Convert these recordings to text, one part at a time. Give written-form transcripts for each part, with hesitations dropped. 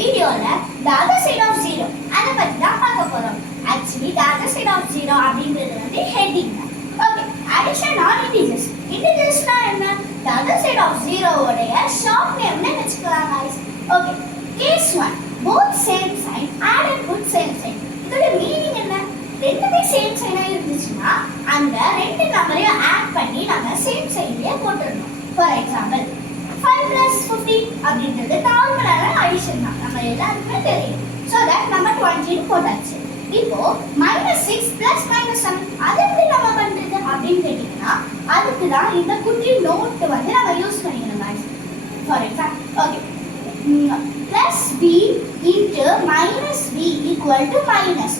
வீடியோல the other side of zero அத பத்தி தான் பார்க்க போறோம். Actually the other side of zero அப்படிங்கிறது வந்து heading. Okay, addition or integers. Integersனா என்ன? The other side of zero உடைய short name னு வெச்சுக்கலாம் guys. Okay, case 1 both same sign add and put same sign. இதோட மீனிங் என்ன? ரெண்டுமே சேம் சைனா இருந்துச்சுன்னா அந்த ரெண்டு நம்பரையும் ஆட் பண்ணி நம்ம சேம் சைன்லயே போட்டுறணும். ஃபார் எக்ஸாம்பிள் 5 plus 50 அப்படிங்கிறது நார்மலான அடிஷன் தான், நம்ம எல்லாருக்குமே தெரியும். ஸோ தட் நம்ம 20 போட்டாச்சு. இப்போ -6 plus -7 அதை எப்படி நம்ம பண்றது அப்படின்னு கேட்டீங்கன்னா அதுக்கு தான் இந்த குட்டி நோட் வந்து நம்ம யூஸ் பண்ணிக்கணும் guys. For example okay plus b into -b equal to minus.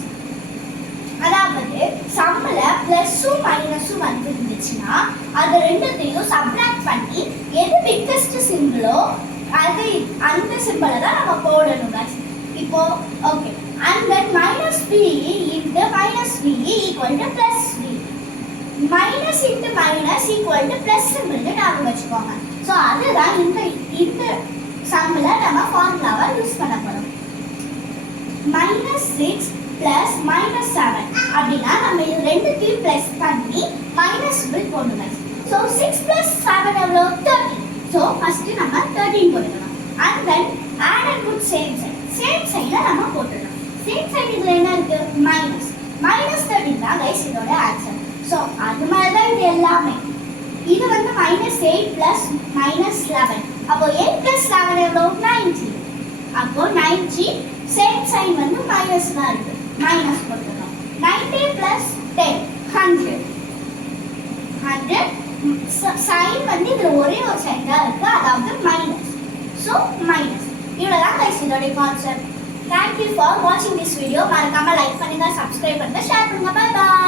அதாவது சம்மல பிளஸும் மைனஸும் வந்து இருந்துச்சுன்னா அது ரெண்டுத்தையும் சப்ட்ராக்ட் பண்ணி எது பிக்கஸ்ட் சிம்பிளோ அது அந்த சிம்பிளை தான் நம்ம போடணும் guys. இப்போ okay and then -b into -b equal to +b. minus into minus equal to plus சிம்பிள்னு ஞாபகம் வச்சுக்கோங்க. ஸோ அதுதான் இந்த சம்மல நம்ம ஃபார்முலாவை யூஸ் பண்ண போறோம். -6 plus -7 அப்படினா நம்ம இது ரெண்டுத்தையும் பிளஸ் பண்ணி மைனஸ் பில் போடணும். சோ 6 plus 7 எவ்வளவு? 13. சோ ஃபர்ஸ்ட் நம்ம 13 போடணும். and then add and put same sign நம்ம போடணும். same sign இதுல என்ன இருக்கு? மைனஸ் 13 தான் गाइस இதோட ஆன்சர். சோ அது மாதிரி தான் இது எல்லாமே. இது வந்து -8 plus -11. அப்போ 8 plus 11 எவ்வளவு? 90. அப்போ 90 சேம் சைன் வந்து மைனஸ் தான் இருக்கு. மைனஸ் போட்டுறோம். 90 plus 10 100 சைன் வந்து இதுல ஒரே ஒரு சைன் தான் இருக்கு, அதாவது மைனஸ். So minus. இவ்வளோதான் கைஸ் இதோட கான்செப்ட். தேங்க்யூ ஃபார் வாட்சிங் திஸ் வீடியோ. மறக்காம லைக் பண்ணுங்க, சப்ஸ்கிரைப் பண்ணுங்க, ஷேர் பண்ணுங்க. Bye bye.